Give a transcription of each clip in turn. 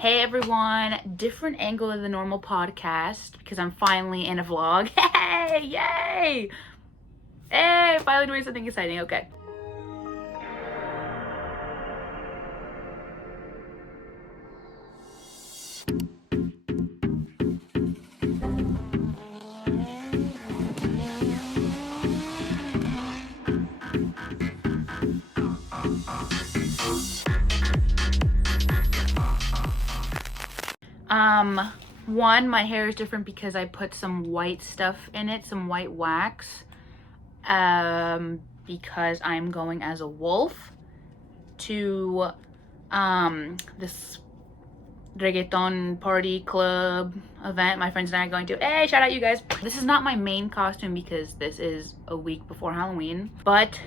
Hey everyone, different angle of the normal podcast because I'm finally in a vlog. Hey, yay! Hey, finally doing something exciting, okay. One, my hair is different because I put some white stuff in it, some white wax. Because I'm going as a wolf to this reggaeton party club event my friends and I are going to. Hey, shout out you guys. This is not my main costume because this is a week before Halloween, but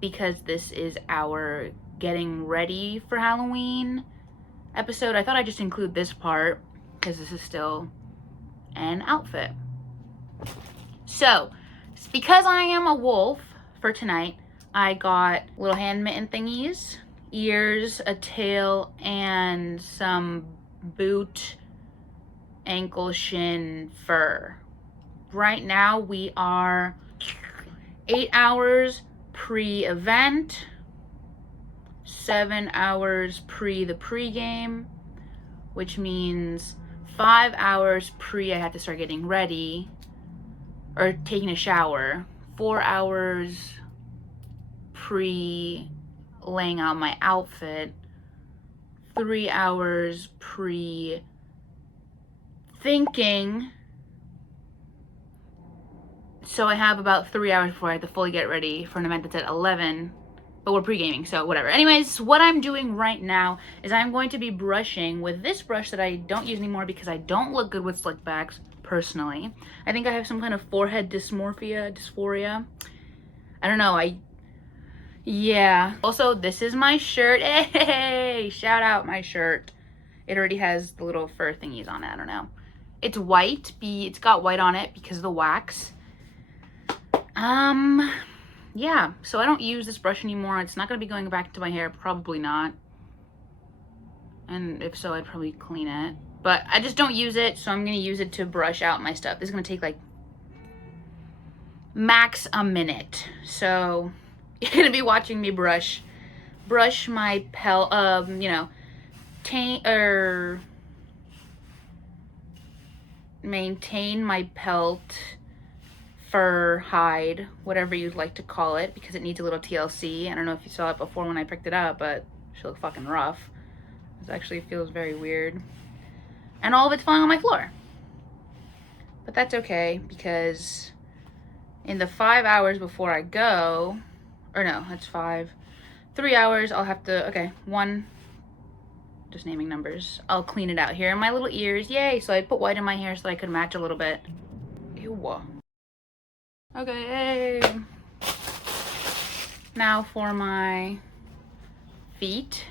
because this is our getting ready for Halloween episode, I thought I'd just include this part because this is still an outfit. So, because I am a wolf for tonight, I got little hand mitten thingies, ears, a tail, and some boot, ankle, shin fur. Right now we are 8 hours pre-event, 7 hours pre the pre-game, which means 5 hours pre I have to start getting ready or taking a shower, 4 hours pre laying out my outfit, 3 hours pre thinking. So I have about 3 hours before I have to fully get ready for an event that's at 11, but we're pre-gaming, so whatever. Anyways, what I'm doing right now is I'm going to be brushing with this brush that I don't use anymore because I don't look good with slick backs, personally. I think I have some kind of forehead dysphoria. I don't know, yeah. Also, this is my shirt. Hey, shout out my shirt. It already has the little fur thingies on it, I don't know. It's white, it's got white on it because of the wax. Yeah, so I don't use this brush anymore. It's not gonna be going back into my hair, probably not. And if so, I'd probably clean it. But I just don't use it, so I'm gonna use it to brush out my stuff. This is gonna take like max a minute. So you're gonna be watching me brush my maintain my pelt, fur, hide, whatever you'd like to call it, because it needs a little TLC. I don't know if you saw it before when I picked it up, but she looked fucking rough. It actually feels very weird. And all of it's falling on my floor. But that's okay, because in the 5 hours before I go, or no, that's 3 hours, I'll have to, okay, just naming numbers, I'll clean it out. Here are my little ears, yay! So I put white in my hair so that I could match a little bit. Ew. Okay, yay. Now for my feet.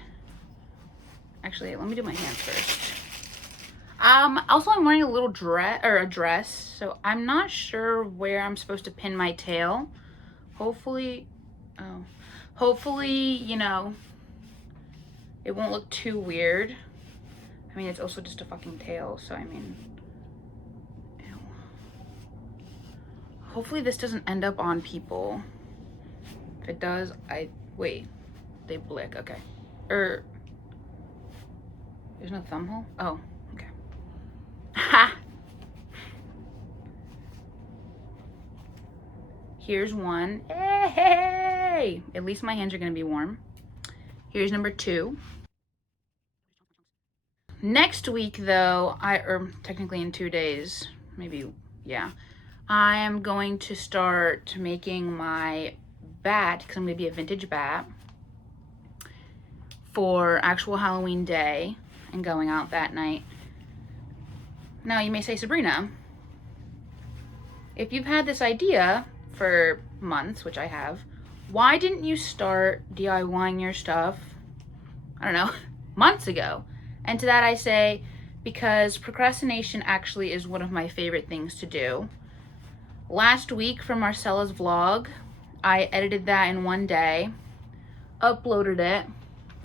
Actually, let me do my hands first. Also I'm wearing a little dress, so I'm not sure where I'm supposed to pin my tail. Hopefully, you know, it won't look too weird. I mean, it's also just a fucking tail, so I mean, ew. Hopefully this doesn't end up on people. If it does, wait, they blick, okay. There's no thumb hole? Oh, okay. Ha! Here's one. Hey! At least my hands are gonna be warm. Here's number 2. Next week, though, or technically in 2 days, maybe, yeah, I am going to start making my bat, because I'm going to be a vintage bat, for actual Halloween day and going out that night. Now, you may say, Sabrina, if you've had this idea for months, which I have, why didn't you start DIYing your stuff, I don't know, months ago? And to that I say, because procrastination actually is one of my favorite things to do. Last week for Marcella's vlog, I edited that in one day, uploaded it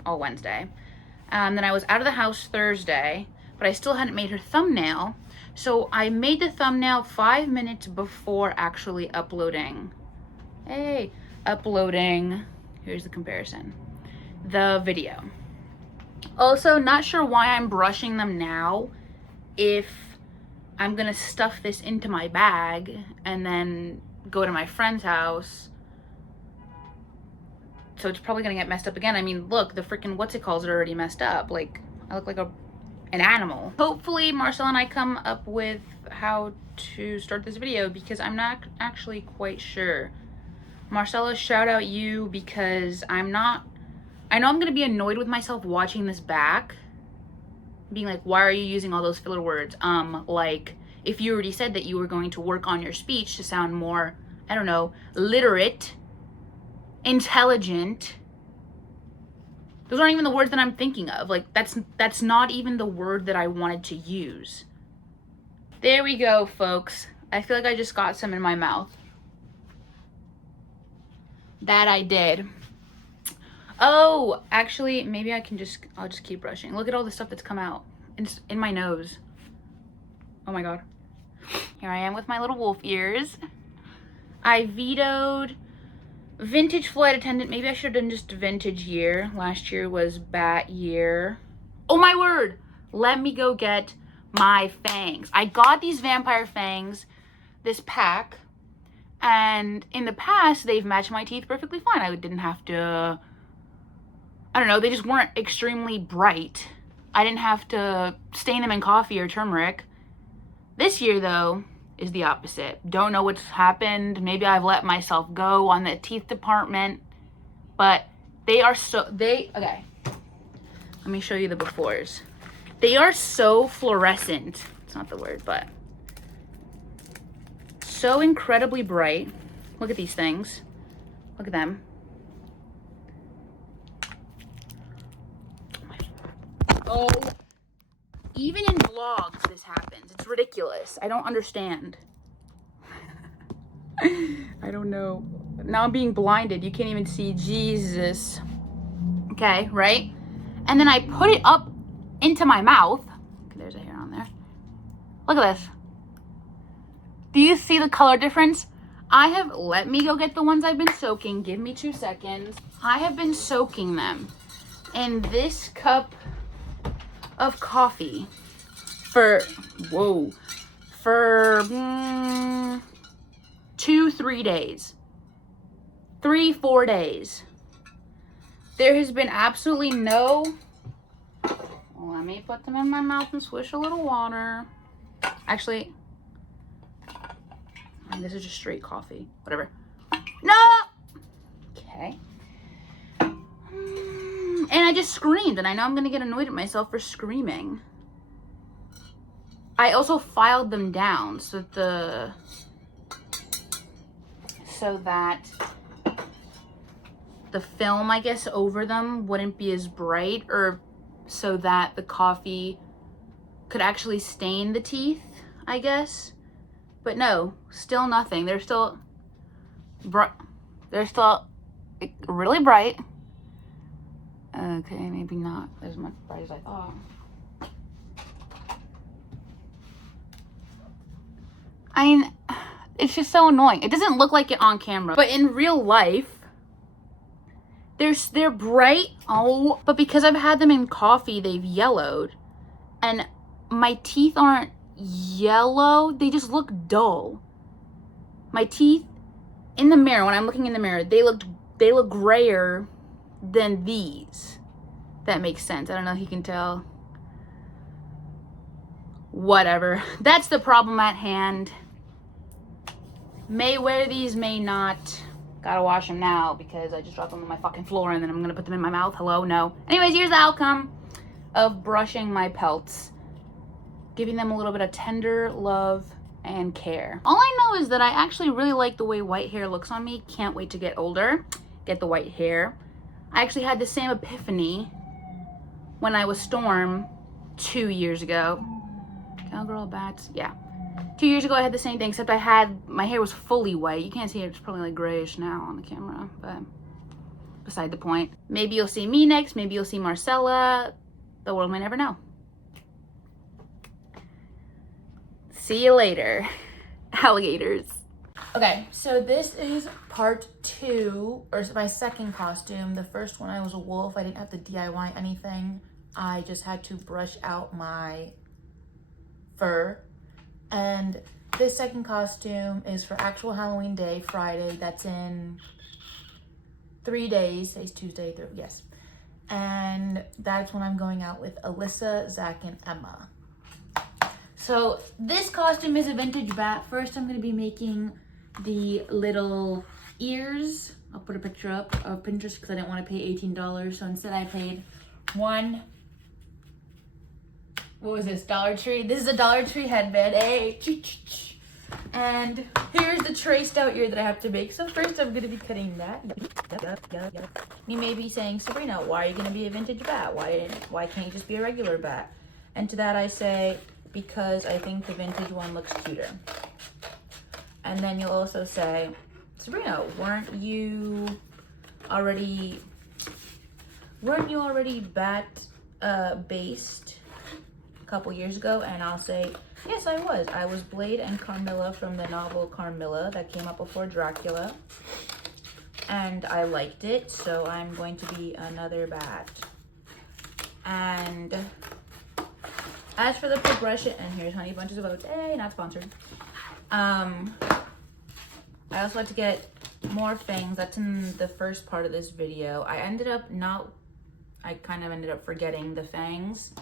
all Wednesday, Then I was out of the house Thursday, but I still hadn't made her thumbnail. So I made the thumbnail 5 minutes before actually uploading. Hey, uploading, here's the comparison, the video. Also, not sure why I'm brushing them now if I'm gonna stuff this into my bag and then go to my friend's house. So it's probably gonna get messed up again. I mean, look, the freaking what's it called are already messed up. Like, I look like an animal. Hopefully Marcella and I come up with how to start this video because I'm not actually quite sure. Marcella, shout out you, because I know I'm gonna be annoyed with myself watching this back, being like, why are you using all those filler words? Like, if you already said that you were going to work on your speech to sound more, I don't know, literate, intelligent. Those aren't even the words that I'm thinking of. Like, that's not even the word that I wanted to use. There we go, folks. I feel like I just got some in my mouth. That I did. Oh, actually, maybe I'll just keep brushing. Look at all the stuff that's come out. It's in my nose. Oh my God. Here I am with my little wolf ears. I vetoed vintage flight attendant. Maybe I should have done just vintage year. Last year was bat year. Oh my word. Let me go get my fangs. I got these vampire fangs, this pack, and in the past, they've matched my teeth perfectly fine. I didn't have to, I don't know, they just weren't extremely bright. I didn't have to stain them in coffee or turmeric. This year, though, is the opposite. Don't know what's happened. Maybe I've let myself go on the teeth department, but okay. Let me show you the befores. They are so fluorescent. It's not the word, but so incredibly bright. Look at these things. Look at them. Oh, even in vlogs this happens. It's ridiculous. I don't understand. I don't know. Now I'm being blinded. You can't even see. Jesus. Okay, right? And then I put it up into my mouth. There's a hair on there. Look at this. Do you see the color difference? Let me go get the ones I've been soaking. Give me 2 seconds. I have been soaking them in this cup of coffee for 2-3 days. 3-4 days. There has been absolutely no, let me put them in my mouth and swish a little water. Actually, this is just straight coffee. Whatever. No! Okay. And I just screamed, and I know I'm gonna get annoyed at myself for screaming. I also filed them down so that the film, I guess, over them wouldn't be as bright, or so that the coffee could actually stain the teeth, I guess. But no, still nothing. They're still really bright. Okay, maybe not as much bright as I thought. I mean, it's just so annoying. It doesn't look like it on camera, but in real life, they're bright. Oh, but because I've had them in coffee, they've yellowed, and my teeth aren't yellow. They just look dull. My teeth in the mirror, when I'm looking in the mirror, they look grayer than these. That makes sense. I don't know if you can tell. Whatever. That's the problem at hand. May wear these, may not. Gotta wash them now because I just dropped them on my fucking floor and then I'm gonna put them in my mouth. Hello? No. Anyways, here's the outcome of brushing my pelts. Giving them a little bit of tender love and care. All I know is that I actually really like the way white hair looks on me. Can't wait to get older, get the white hair. I actually had the same epiphany when I was Storm 2 years ago. Cowgirl, bats, yeah. 2 years ago I had the same thing, except my hair was fully white. You can't see it, it's probably like grayish now on the camera, but beside the point. Maybe you'll see me next, maybe you'll see Marcella. The world may never know. See you later, alligators. Okay, so this is part 2, or my second costume. The first one I was a wolf. I didn't have to DIY anything. I just had to brush out my fur. And this second costume is for actual Halloween day, Friday. That's in 3 days. Today's Tuesday, yes. And that's when I'm going out with Alyssa, Zach, and Emma. So this costume is a vintage bat. First, I'm going to be making the little ears. I'll put a picture up of Pinterest because I didn't want to pay $18. So instead I paid what was this, Dollar Tree? This is a Dollar Tree headband. Hey. And here's the traced out ear that I have to make. So first I'm going to be cutting that. You may be saying, Sabrina, why are you going to be a vintage bat? Why can't you just be a regular bat? And to that I say, because I think the vintage one looks cuter. And then you'll also say, Sabrina, weren't you already bat based a couple years ago? And I'll say, yes, I was. I was Blade and Carmilla from the novel Carmilla that came out before Dracula. And I liked it, so I'm going to be another bat. And as for the progression, and here's Honey Bunches of Oats. Hey, not sponsored. I also had to get more fangs. That's in the first part of this video. I kind of ended up forgetting the fangs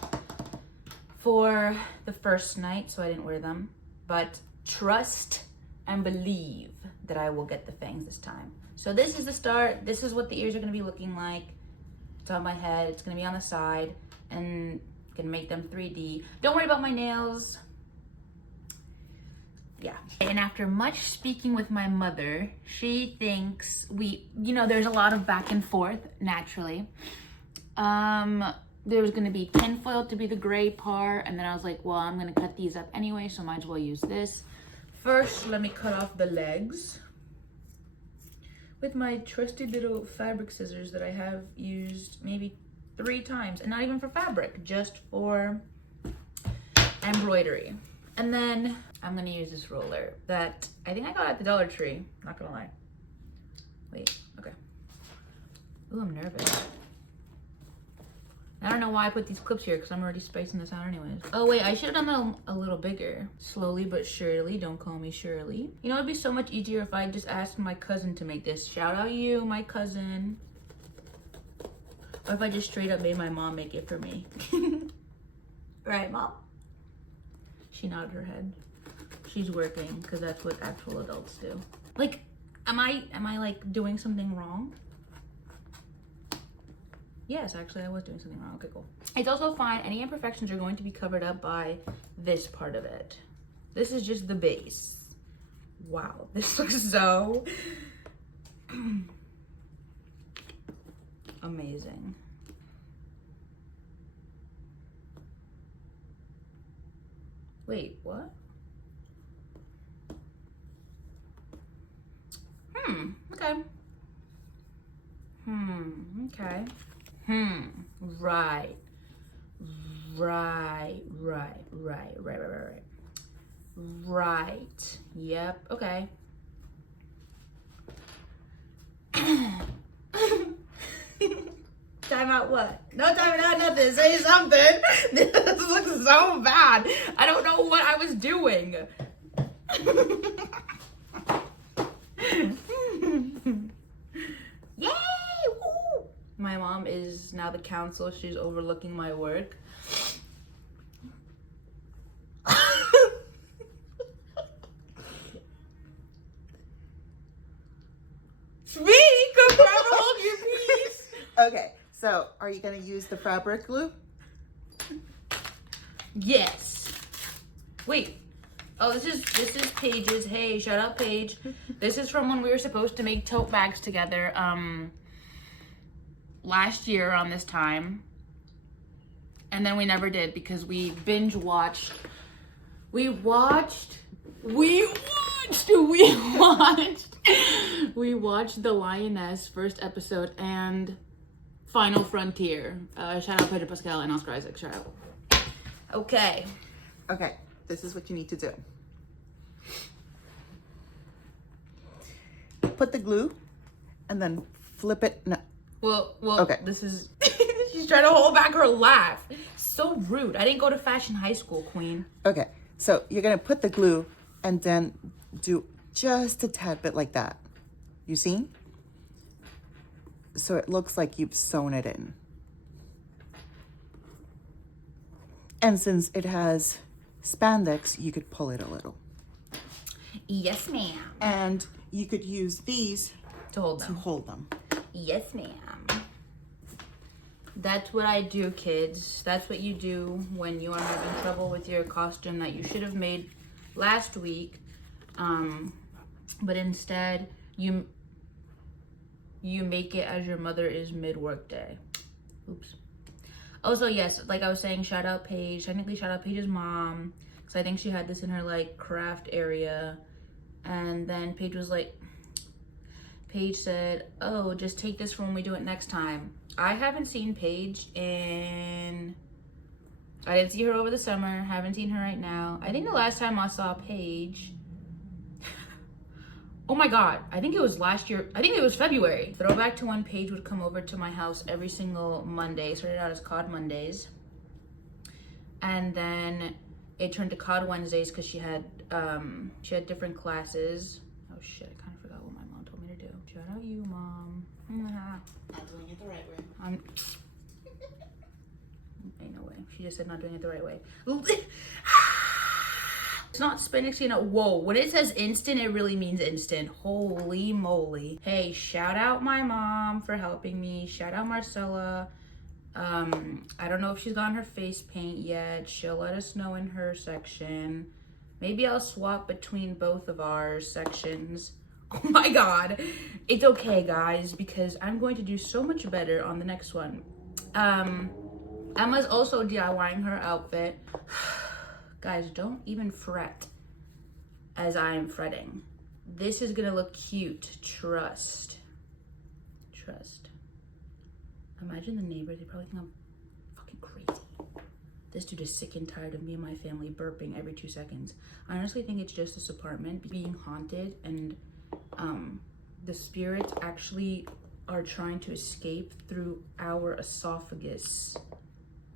for the first night, so I didn't wear them. But trust and believe that I will get the fangs this time. So this is the start. This is what the ears are gonna be looking like. It's on my head, it's gonna be on the side, and can make them 3D. Don't worry about my nails. Yeah. And after much speaking with my mother, she thinks there's a lot of back and forth, naturally. There was gonna be tinfoil to be the gray part, and then I was like, well, I'm gonna cut these up anyway, so might as well use this. First, let me cut off the legs with my trusty little fabric scissors that I have used maybe 3 times, and not even for fabric, just for embroidery. And then I'm gonna use this roller that I think I got at the Dollar Tree, not gonna lie. Wait, okay. Ooh, I'm nervous. I don't know why I put these clips here because I'm already spacing this out anyways. Oh wait, I should have done them a little bigger. Slowly but surely, don't call me Shirley. You know, it'd be so much easier if I just asked my cousin to make this. Shout out you, my cousin. Or if I just straight up made my mom make it for me. Right, Mom? She nodded her head. She's working because that's what actual adults do. Like, am I like doing something wrong? Yes, actually I was doing something wrong. Okay, cool. It's also fine. Any imperfections are going to be covered up by this part of it. This is just the base. Wow, this looks so amazing. Wait, what? Okay. Okay. Right. Yep, okay. Time out what? No time out nothing. Say something. This looks so bad. I don't know what I was doing. Yay! Woo! My mom is now the counsel. She's overlooking my work. Speak! Forever hold your peace. Okay, so are you gonna use the fabric glue? Yes. Wait. Oh, this is Paige's. Hey, shout out Paige. This is from when we were supposed to make tote bags together. Last year around this time. And then we never did because we binge watched. We watched The Lioness first episode, and final frontier. Shout out Pedro Pascal and Oscar Isaac. Shout out. Okay. Okay, this is what you need to do. Put the glue and then flip it. No. Well, Okay. This is, she's trying to hold back her laugh. So rude. I didn't go to fashion high school, queen. Okay, so you're gonna put the glue and then do just a tad bit like that. You see? So it looks like you've sewn it in. And since it has spandex, you could pull it a little. Yes, ma'am. And you could use these To hold to them. hold them. Yes, ma'am. That's what I do, kids. That's what you do when you are having trouble with your costume that you should have made last week. But instead, you make it as your mother is mid-work day. Oops. Also, yes, like I was saying, shout out Paige. Technically, shout out Paige's mom. Because I think she had this in her, like, craft area. And then Paige was like, Paige said, oh, just take this for when we do it next time. I haven't seen Paige in... I didn't see her over the summer. Haven't seen her right now. I think the last time I saw Paige... Oh my God, I think it was last year. I think it was February. Throwback to when Paige would come over to my house every single Monday. Started out as COD Mondays. And then it turned to COD Wednesdays because she had different classes. Oh shit, I kind of forgot what my mom told me to do. Shout out you, Mom. Not doing it the right way. Ain't no way. She just said not doing it the right way. It's not spandex, you know. Whoa, when it says instant, it really means instant. Holy moly. Hey, shout out my mom for helping me. Shout out Marcella. I don't know if she's gotten her face paint yet. She'll let us know in her section. Maybe I'll swap between both of our sections. Oh my God. It's okay, guys, because I'm going to do so much better on the next one. Emma's also DIYing her outfit. Guys, don't even fret as I am fretting. This is gonna look cute. Trust. Trust. Imagine the neighbors, they probably think I'm fucking crazy. This dude is sick and tired of me and my family burping every 2 seconds. I honestly think it's just this apartment being haunted, and the spirits actually are trying to escape through our esophagus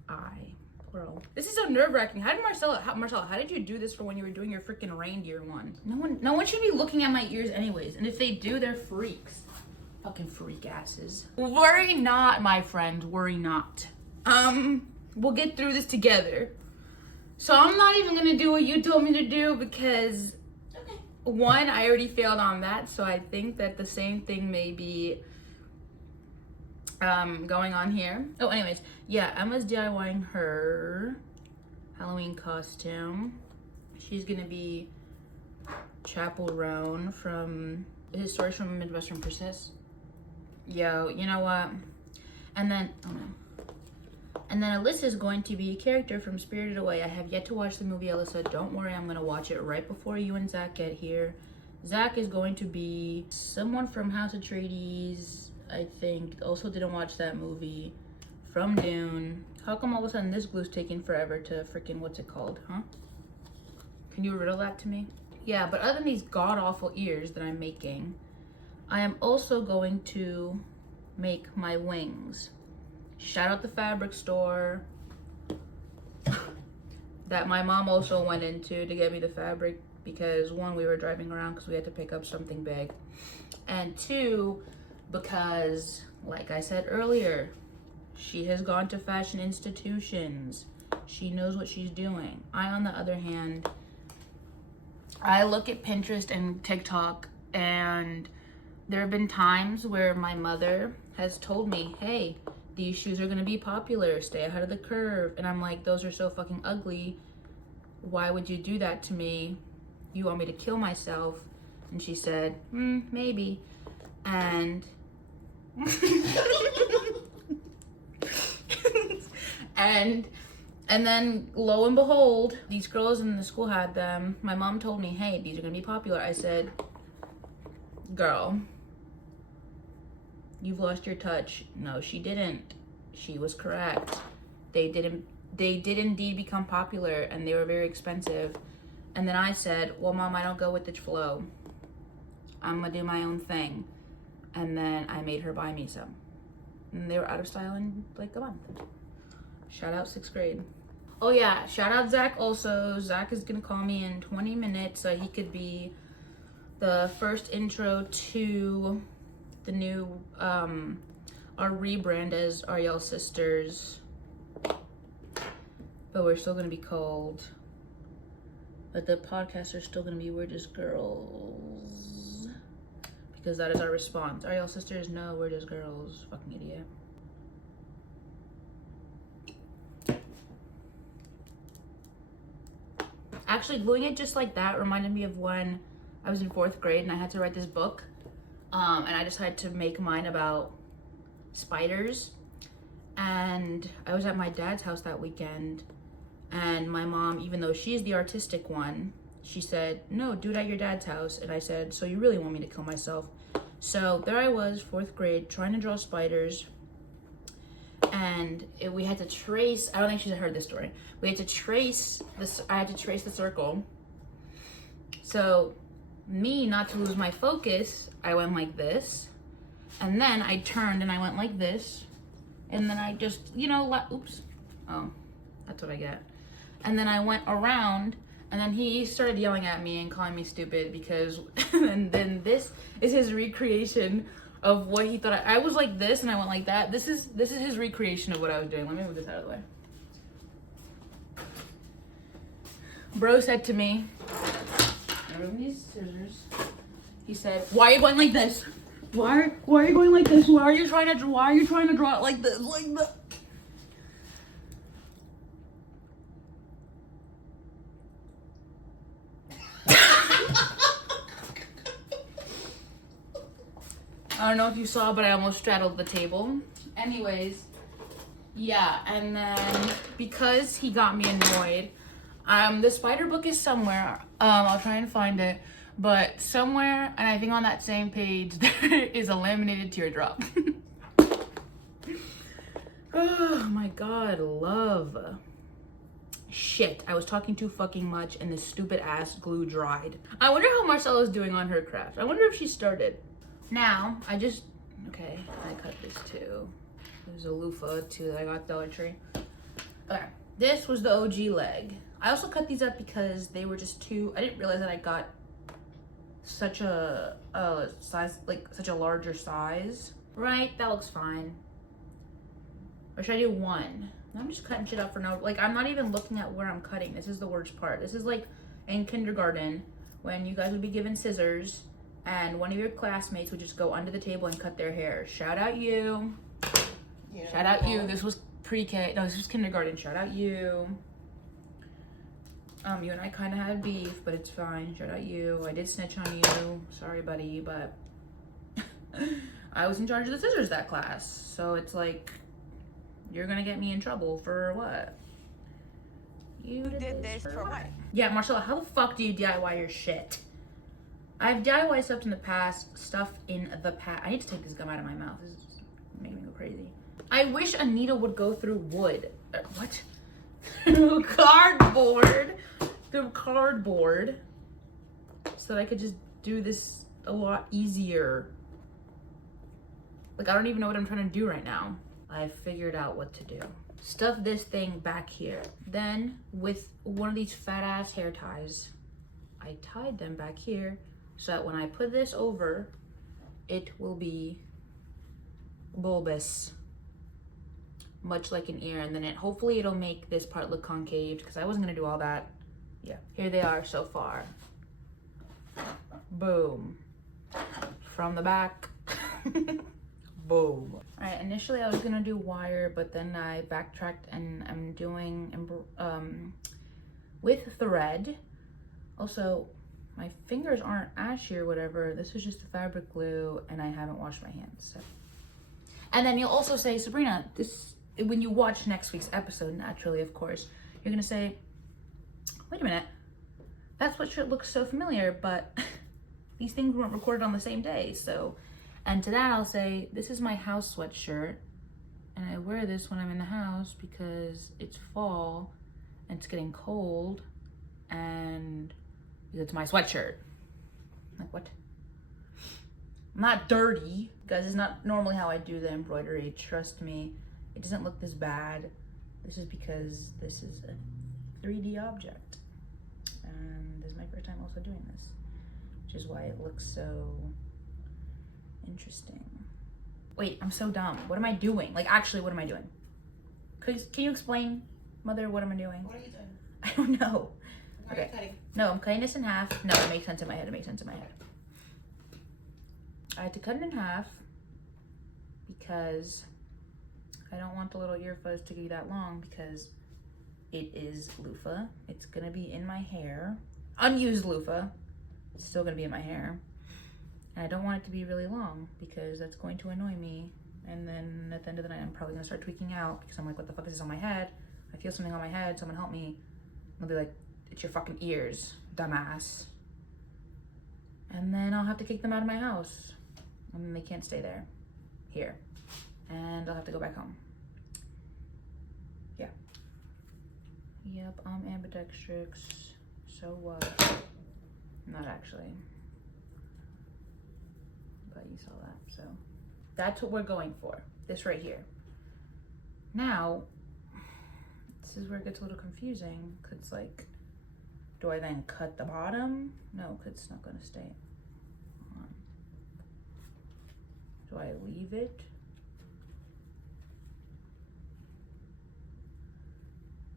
eye. Bro, this is so nerve-wracking. How did Marcella, how did you do this for when you were doing your freaking reindeer one? No one should be looking at my ears anyways. And if they do, they're freaks. Fucking freak asses. Worry not, my friend. Worry not. We'll get through this together. So I'm not even gonna do what you told me to do because, one, I already failed on that. So I think that the same thing may be going on here. Oh, anyways, yeah, Emma's DIYing her Halloween costume. She's gonna be Chapel Roan from his stories from a Midwestern Princess. Yo, you know what? And then, oh no. And then Alyssa's going to be a character from Spirited Away. I have yet to watch the movie, Alyssa. Don't worry, I'm gonna watch it right before you and Zach get here. Zach is going to be someone from House Atreides, I think. Also didn't watch that movie. From Dune. How come all of a sudden this glue's taking forever to freaking, what's it called, huh? Can you riddle that to me? Yeah, but other than these god-awful ears that I'm making, I am also going to make my wings. Shout out the fabric store that my mom also went into to get me the fabric because, one, we were driving around because we had to pick up something big. And two, because, like I said earlier, she has gone to fashion institutions. She knows what she's doing. I, on the other hand, I look at Pinterest and TikTok, and there have been times where my mother has told me, hey, these shoes are gonna be popular, stay ahead of the curve. And I'm like, those are so fucking ugly. Why would you do that to me? You want me to kill myself? And she said, maybe. And and then lo and behold, these girls in the school had them. My mom told me, hey, these are gonna be popular. I said, girl, you've lost your touch. No, she didn't. She was correct. They did indeed become popular, and they were very expensive. And then I said, well, Mom, I don't go with the flow. I'm gonna do my own thing. And then I made her buy me some. And they were out of style in like a month. Shout out 6th grade. Oh yeah, shout out Zach also. Zach is gonna call me in 20 minutes so he could be the first intro to the new, our rebrand as Ariel Sisters. But we're still gonna be called, but the podcasts are still gonna be We're Just Girls. Because that is our response. Ariel Sisters, no, we're just girls. Fucking idiot. Actually, gluing it just like that reminded me of when I was in 4th grade and I had to write this book. And I decided to make mine about spiders. And I was at my dad's house that weekend. And my mom, even though she's the artistic one, she said, no, do it at your dad's house. And I said, so you really want me to kill myself? So there I was, 4th grade, trying to draw spiders. And we had to trace, I don't think she's heard this story. We had to trace this, I had to trace the circle. So me, not to lose my focus, I went like this. And then I turned and I went like this. And then I just, you know, oops. Oh, that's what I get. And then I went around, and then he started yelling at me and calling me stupid because, and then this is his recreation of what he thought I was like this and I went like that. This is his recreation of what I was doing. Let me move this out of the way. Bro said to me, remove these scissors. He said, why are you going like this? Why are you going like this? Why are you trying to draw it like this? Like that? I don't know if you saw, but I almost straddled the table. Anyways, yeah, and then because he got me annoyed, the spider book is somewhere. I'll try and find it, but somewhere, and I think on that same page, there is a laminated teardrop. Oh my God, love. Shit, I was talking too fucking much and this stupid ass glue dried. I wonder how Marcella's doing on her craft. I wonder if she started. Now, okay, I cut this too. There's a loofah too that I got at Dollar Tree. Okay, this was the OG leg. I also cut these up because they were just too, I didn't realize that I got such a size, like such a larger size. Right, that looks fine. Or should I do one? I'm just cutting shit up for no, like I'm not even looking at where I'm cutting. This is the worst part. This is like in kindergarten when you guys would be given scissors and one of your classmates would just go under the table and cut their hair. Shout out you. Yeah. Shout out you. This was pre-K. No, this was kindergarten. Shout out you. You and I kind of had beef, but it's fine. Shout out you. I did snitch on you. Sorry, buddy, but I was in charge of the scissors that class. So it's like, you're gonna get me in trouble for what? You did this for what? Yeah, Marcella, how the fuck do you DIY your shit? I've DIY stuff in the past. I need to take this gum out of my mouth. This is just making me go crazy. I wish a needle would go through wood. What? Through cardboard. Through cardboard. So that I could just do this a lot easier. Like, I don't even know what I'm trying to do right now. I figured out what to do. Stuff this thing back here. Then, with one of these fat ass hair ties, I tied them back here so that when I put this over, it will be bulbous. Much like an ear. And then hopefully it'll make this part look concave because I wasn't gonna do all that. Yeah, here they are so far. Boom. From the back. Boom. All right, initially I was gonna do wire, but then I backtracked and I'm doing with thread. Also, my fingers aren't ashy or whatever. This is just the fabric glue and I haven't washed my hands. So. And then you'll also say, Sabrina, when you watch next week's episode, naturally, of course, you're gonna say, wait a minute, that sweatshirt looks so familiar, but these things weren't recorded on the same day, so. And to that I'll say, this is my house sweatshirt. And I wear this when I'm in the house because it's fall and it's getting cold and it's my sweatshirt. Like, what? I'm not dirty. Guys, it's not normally how I do the embroidery. Trust me, it doesn't look this bad. This is because this is a 3D object. And this is my first time also doing this, which is why it looks so interesting. Wait, I'm so dumb. What am I doing? Like, actually, what am I doing? Can you explain, Mother, what am I doing? What are you doing? I don't know. Why are you cutting? No, I'm cutting this in half. No, it makes sense in my head. It makes sense in my head. I had to cut it in half because I don't want the little ear fuzz to be that long because it is loofah. It's gonna be in my hair. Unused loofah. It's still gonna be in my hair. And I don't want it to be really long because that's going to annoy me. And then at the end of the night, I'm probably gonna start tweaking out because I'm like, what the fuck is this on my head? I feel something on my head, someone help me. I'll be like, it's your fucking ears, dumbass. And then I'll have to kick them out of my house. And they can't stay there, here. And I'll have to go back home. Yeah. Yep, I'm ambidextrous. So what? Not actually. But you saw that, so. That's what we're going for, this right here. Now, this is where it gets a little confusing, because it's like, do I then cut the bottom? No, because it's not gonna stay on. Do I leave it?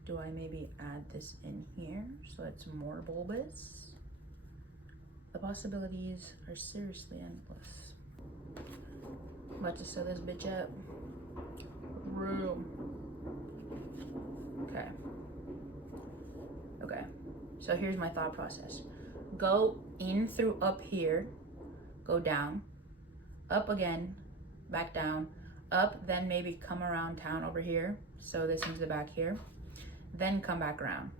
Do I maybe add this in here so it's more bulbous? The possibilities are seriously endless. I'm about to sew this bitch up. Room. Okay. Okay. So here's my thought process. Go in through up here, go down, up again, back down, up, then maybe come around town over here. So this into the back here, then come back around.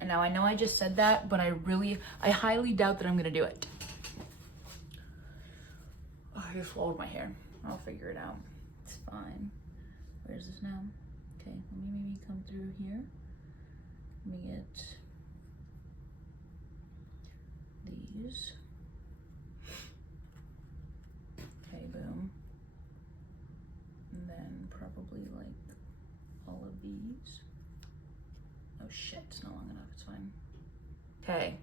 And now I know I just said that, but I highly doubt that I'm gonna do it. Oh, I just swallowed my hair. I'll figure it out. It's fine. Where's this now? Okay, let me maybe come through here. Let me get these. Okay, boom. And then probably like all of these. Oh shit, it's not long enough, it's fine. Okay.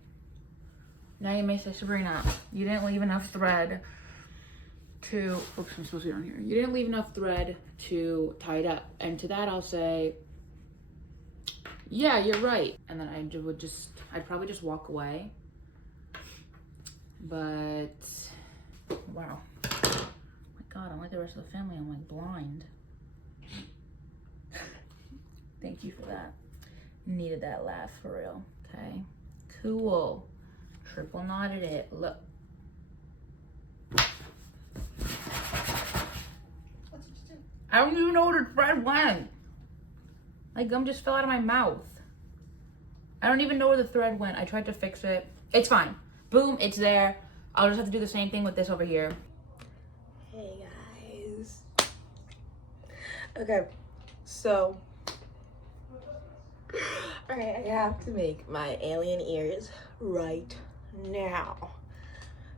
Now you may say, Sabrina, you didn't leave enough thread to, oops, I'm supposed to be on here. You didn't leave enough thread to tie it up. And to that I'll say, yeah, you're right. And then I'd probably just walk away. But, wow. Oh my God, I'm like the rest of the family, I'm like blind. Thank you for that. Needed that laugh for real. Okay, cool. Triple knotted it, look. I don't even know where the thread went. My gum just fell out of my mouth. I don't even know where the thread went. I tried to fix it. It's fine. Boom, it's there. I'll just have to do the same thing with this over here. Hey guys. Okay, so alright, I have to make my alien ears right now.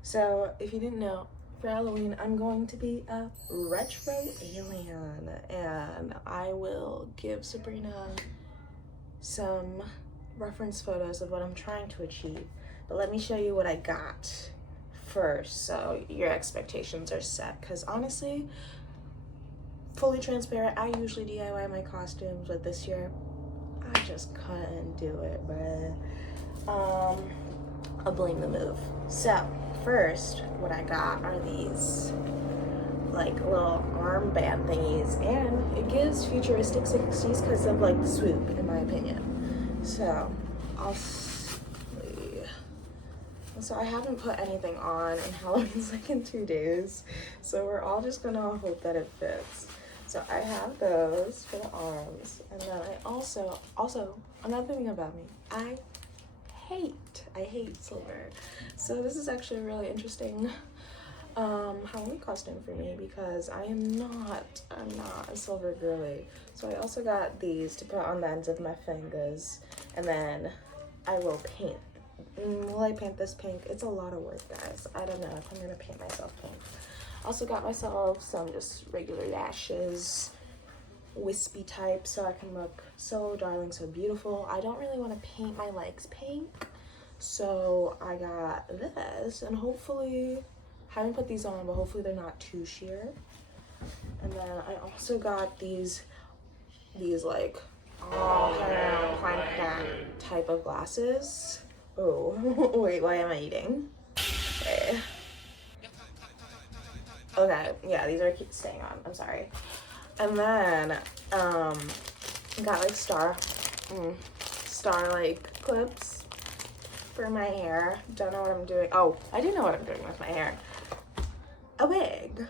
So if you didn't know, for Halloween, I'm going to be a retro alien, and I will give Sabrina some reference photos of what I'm trying to achieve. But let me show you what I got first, so your expectations are set. Because honestly, fully transparent, I usually DIY my costumes, but this year, I just couldn't do it, bruh. I'll blame the move. So, first, what I got are these like little armband thingies, and it gives futuristic 60s because of like the swoop, in my opinion. So, so I haven't put anything on, and Halloween's like in 2 days, so we're all just gonna hope that it fits. So I have those for the arms, and then I also another thing about me, I hate silver. So this is actually really interesting. Halloween costume for me because I'm not a silver girly. So I also got these to put on the ends of my fingers, and then I will paint. Will I paint this pink? It's a lot of work, guys. I don't know if I'm gonna paint myself pink. Also got myself some just regular lashes, wispy type, so I can look so darling, so beautiful. I don't really want to paint my legs pink, so I got this, and hopefully, haven't put these on, but hopefully they're not too sheer. And then I also got these like type of glasses. Oh, wait, why am I eating? Okay, yeah, these are staying on. I'm sorry. And then got like star like clips for my hair. Don't know what I'm doing. Oh, I do know what I'm doing with my hair. A wig.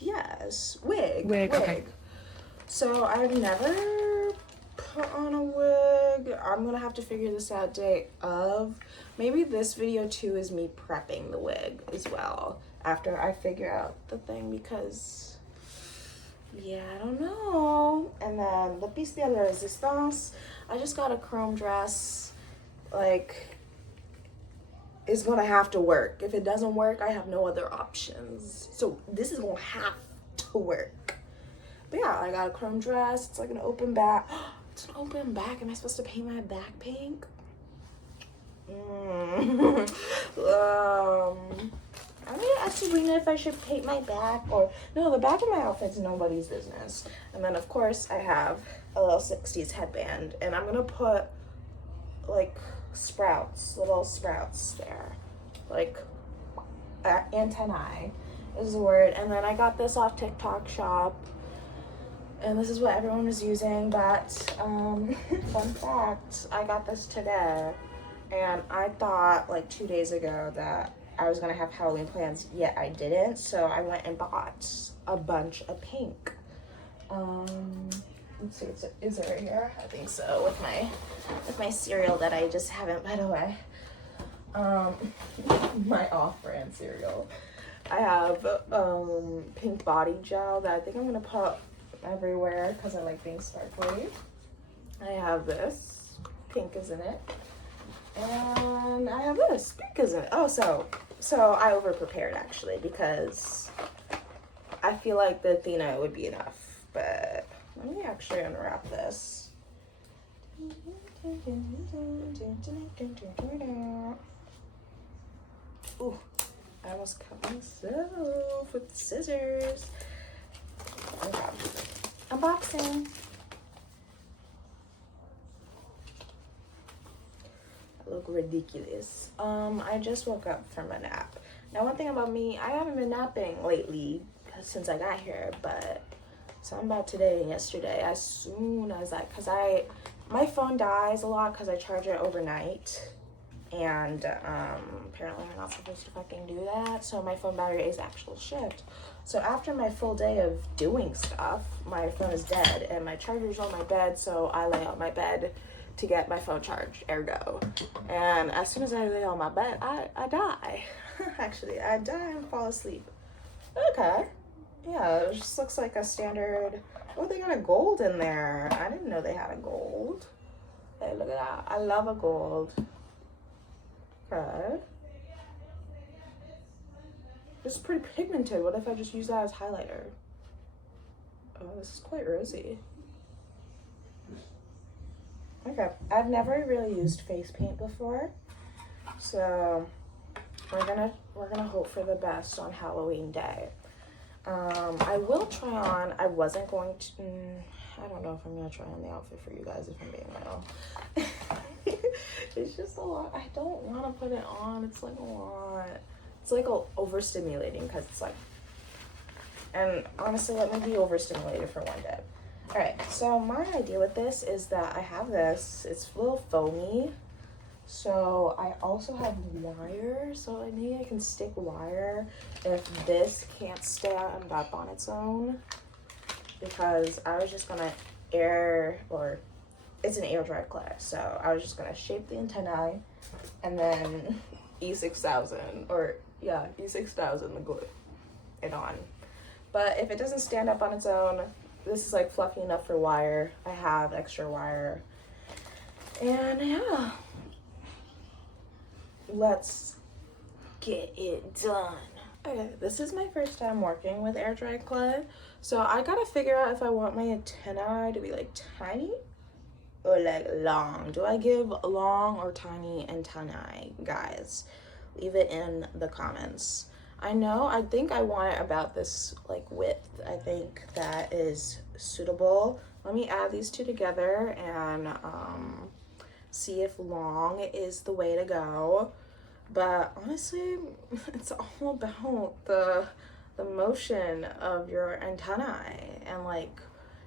Yes, wig. Okay. So I've never put on a wig. I'm gonna have to figure this out day of. Maybe this video too is me prepping the wig as well after I figure out the thing, because yeah, I don't know. And then the piece de la resistance, I just got a chrome dress. Like, it's gonna have to work. If it doesn't work, I have no other options. So this is gonna have to work. But yeah, I got a chrome dress. It's like an open back. It's an open back. Am I supposed to paint my back pink? I need to ask Sabrina if I should paint my back, or no, the back of my outfit's nobody's business. And then of course I have a little 60s headband, and I'm gonna put like sprouts, little sprouts there, like antennae is the word. And then I got this off TikTok shop, and this is what everyone was using. But fun fact, I got this today, and I thought like 2 days ago that I was gonna have Halloween plans, yet I didn't. So I went and bought a bunch of pink. Let's see, is it right here? I think so, with my cereal that I just haven't put away. My off-brand cereal. I have pink body gel that I think I'm gonna put everywhere because I like being sparkly. I have this, pink is in it, and I have this, pink is in it. Oh, so I over prepared actually, because I feel like the Athena would be enough, but let me actually unwrap this. Ooh, I almost cut myself with scissors. Okay. Unboxing. I look ridiculous. I just woke up from a nap. Now, one thing about me, I haven't been napping lately since I got here, but something about today and yesterday, as soon as my phone dies a lot because I charge it overnight, and apparently we're not supposed to fucking do that, so my phone battery is actual shit. So after my full day of doing stuff, my phone is dead, and my charger's on my bed, so I lay on my bed to get my phone charged, ergo. And as soon as I lay on my bed, I die. Actually, I die and fall asleep. Okay. Yeah, it just looks like a standard. Oh, they got a gold in there. I didn't know they had a gold. Hey, look at that. I love a gold. Okay. This is pretty pigmented. What if I just use that as highlighter? Oh, this is quite rosy. Okay, I've never really used face paint before, so we're gonna hope for the best on Halloween day. I will try on. I wasn't going to. I don't know if I'm gonna try on the outfit for you guys, if I'm being real. It's just a lot. I don't want to put it on. It's like a lot. It's like overstimulating, because it's like. And honestly, let me be overstimulated for one day. All right, so my idea with this is that I have this. It's a little foamy. So I also have wire, so maybe I can stick wire if this can't stand up on its own, because I was just gonna it's an air dry clay, so I was just gonna shape the antennae and then E6000 or Yeah, E6000 to glue it on. But if it doesn't stand up on its own, this is like fluffy enough for wire. I have extra wire. And yeah, let's get it done. Okay, this is my first time working with air dry clay. So I gotta figure out if I want my antennae to be like tiny or like long. Do I give long or tiny antennae, guys? Leave it in the comments. I think I want it about this like width. I think that is suitable. Let me add these two together and see if long is the way to go. But honestly, it's all about the motion of your antennae and like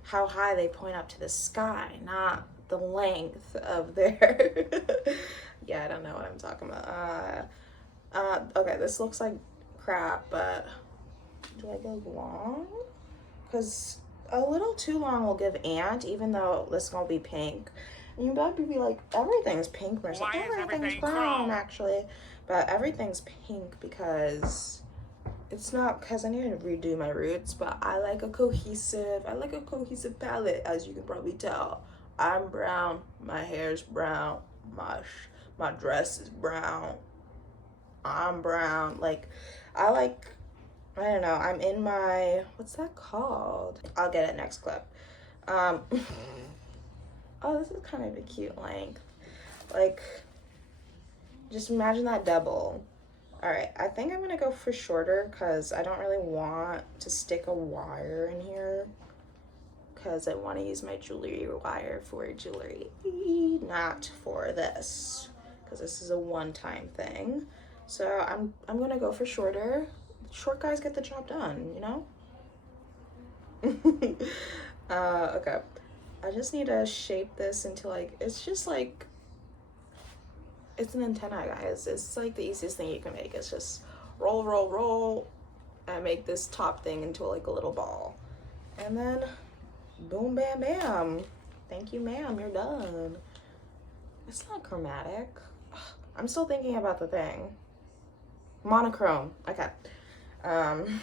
how high they point up to the sky, not the length of their yeah, I don't know what I'm talking about. Okay, this looks like crap, but do I go long? Because a little too long will give ant, even though this is gonna be pink. And you might be like, everything's pink, Marcella. Everything's brown, actually. But everything's pink because it's not because I need to redo my roots, but I like a cohesive palette, as you can probably tell. I'm brown, my hair's brown, my dress is brown, I'm brown. Like, I don't know, I'm in my, what's that called? I'll get it next clip. Oh, this is kind of a cute length. Like, just imagine that double. All right, I think I'm gonna go for shorter because I don't really want to stick a wire in here because I want to use my jewelry wire for jewelry, not for this, because this is a one-time thing. So I'm gonna go for shorter. Short guys get the job done, you know? Okay. I just need to shape this into like, it's just like, it's an antenna, guys. It's like the easiest thing you can make. It's just roll, roll, roll, and make this top thing into like a little ball. And then boom, bam, bam. Thank you, ma'am, you're done. It's not chromatic. I'm still thinking about the thing. Monochrome, okay. I'm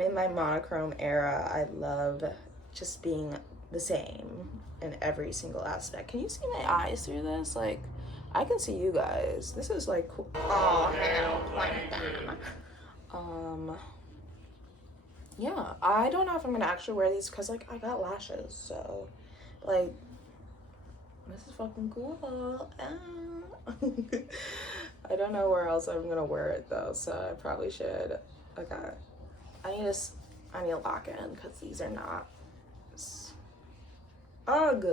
in my monochrome era. I love just being the same in every single aspect. Can you see my eyes through this? Like, I can see you guys. This is like cool. Oh, hell, plankton. Yeah, I don't know if I'm gonna actually wear these because like I got lashes, so like this is fucking cool. I don't know where else I'm gonna wear it though, so I probably should. Okay, I need to lock in because these are not. Ugh.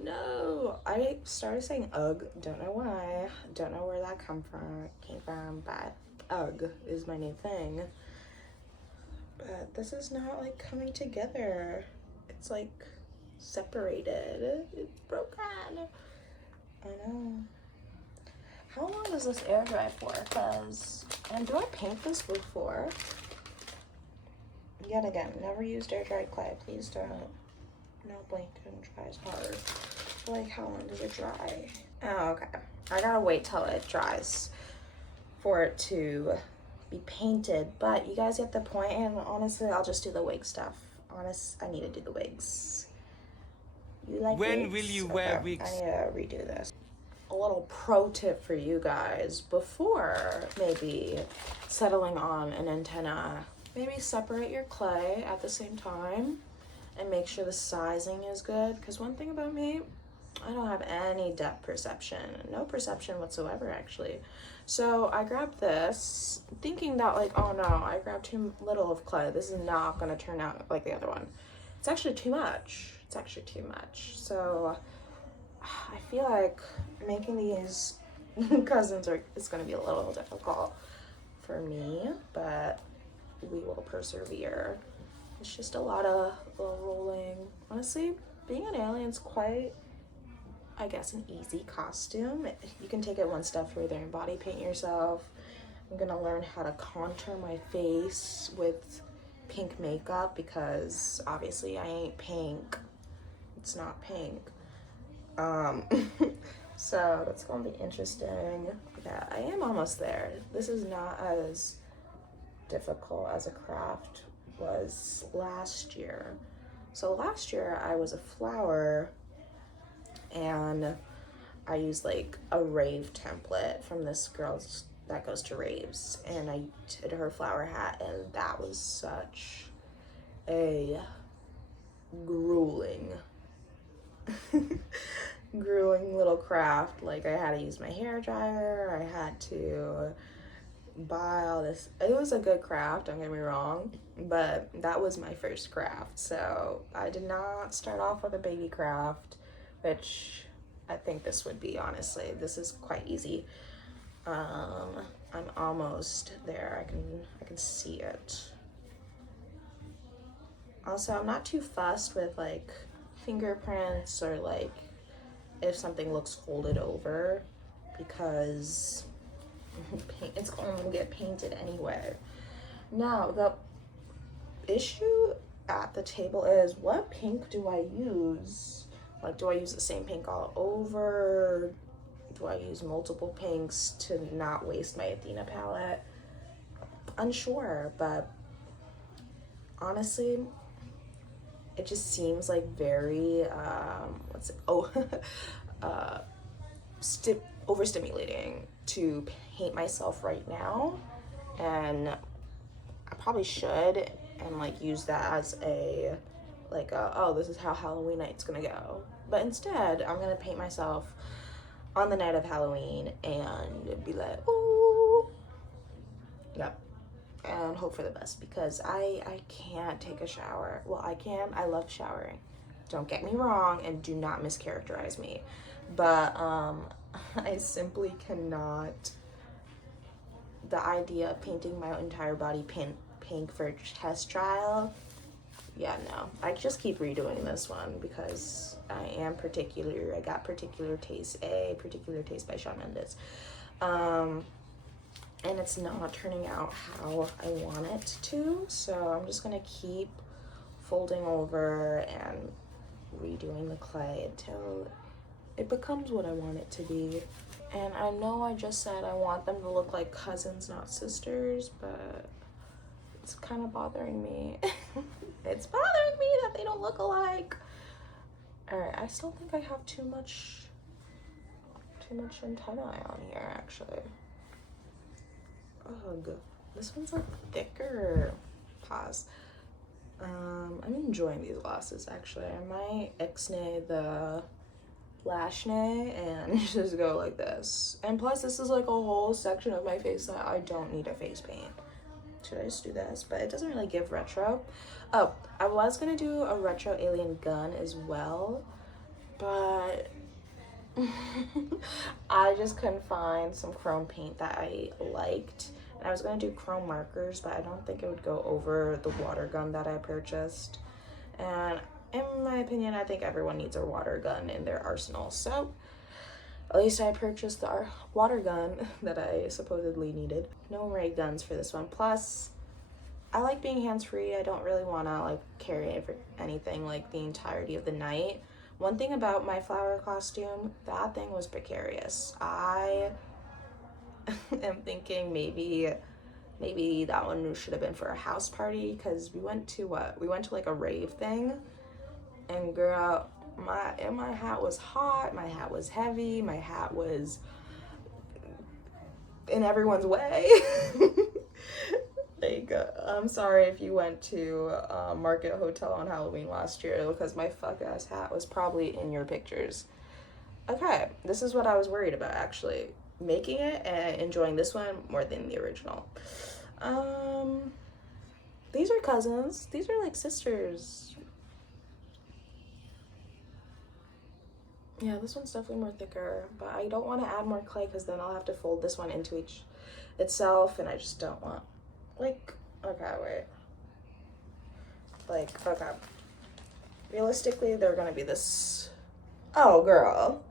No, I started saying ugh, don't know why, don't know where that came from, but ugh is my new thing. But this is not like coming together. It's like separated. It's broken. I know. How long does this air dry for? And do I paint this before? Yet again, never used air dried clay. Please don't. No, blanket dries hard. Like, how long does it dry? Oh, okay. I gotta wait till it dries for it to be painted, but you guys get the point, and honestly, I'll just do the wig stuff. I need to do the wigs. You like when wigs? will you Okay, wear wigs? I need to redo this. A little pro tip for you guys before maybe settling on an antenna. Maybe separate your clay at the same time and make sure the sizing is good, because one thing about me, I don't have any depth perception, no perception whatsoever actually. So I grabbed this thinking that like, oh no, I grabbed too little of clay, this is not going to turn out like the other one. It's actually too much. It's actually too much. So I feel like making these cousins is going to be a little difficult for me, but we will persevere. It's just a lot of rolling. Honestly, being an alien's quite, I guess, an easy costume. You can take it one step further and body paint yourself. I'm gonna learn how to contour my face with pink makeup because obviously I ain't pink. It's not pink. So that's gonna be interesting. Yeah, I am almost there. This is not as difficult as a craft was last year. So last year I was a flower and I used like a rave template from this girl that goes to raves, and I did her flower hat, and that was such a grueling grueling little craft. Like, I had to use my hair dryer, I had to buy all this. It was a good craft, don't get me wrong, but that was my first craft. So I did not start off with a baby craft, which I think this would be. Honestly, this is quite easy. I'm almost there. I can see it. Also, I'm not too fussed with like fingerprints or like if something looks folded over, because it's going to get painted anyway. Now, the issue at the table is, what pink do I use? Like, do I use the same pink all over? Do I use multiple pinks to not waste my Athena palette? Unsure, but honestly, it just seems like very, overstimulating to paint myself right now, and I probably should and like use that as a oh, this is how Halloween night's gonna go. But instead, I'm gonna paint myself on the night of Halloween and be like, ooh, yep, and hope for the best, because I can't take a shower. Well, I can. I love showering. Don't get me wrong, and do not mischaracterize me, but I simply cannot. The idea of painting my entire body pink for test trial, yeah, no. I just keep redoing this one because I am particular. I got particular taste by Shawn Mendes. And it's not turning out how I want it to, so I'm just gonna keep folding over and redoing the clay until it becomes what I want it to be. And I know I just said I want them to look like cousins, not sisters, but it's kind of bothering me. It's bothering me that they don't look alike. All right, I still think I have too much antennae on here, actually. Ugh, this one's like thicker. Pause. I'm enjoying these glosses, actually. I might ixnay the lash nay and just go like this. And plus, this is like a whole section of my face that I don't need a face paint. Should I just do this? But it doesn't really give retro. Oh, I was gonna do a retro alien gun as well, but I just couldn't find some chrome paint that I liked. And I was gonna do chrome markers, but I don't think it would go over the water gun that I purchased. And in my opinion, I think everyone needs a water gun in their arsenal. So at least I purchased the water gun that I supposedly needed. No ray guns for this one. Plus, I like being hands-free. I don't really want to like carry it for anything like the entirety of the night. One thing about my flower costume, that thing was precarious. I am thinking maybe that one should have been for a house party, because we went to like a rave thing, and girl, my hat was hot, my hat was heavy, my hat was in everyone's way. Like, I'm sorry if you went to Market Hotel on Halloween last year, because my fuck ass hat was probably in your pictures. Okay, this is what I was worried about, actually. Making it and enjoying this one more than the original. These are cousins. These are like sisters. Yeah, this one's definitely more thicker, but I don't want to add more clay because then I'll have to fold this one into itself, and I just don't want, like, okay, wait. Like, okay. Realistically, they're gonna be this. Oh, girl.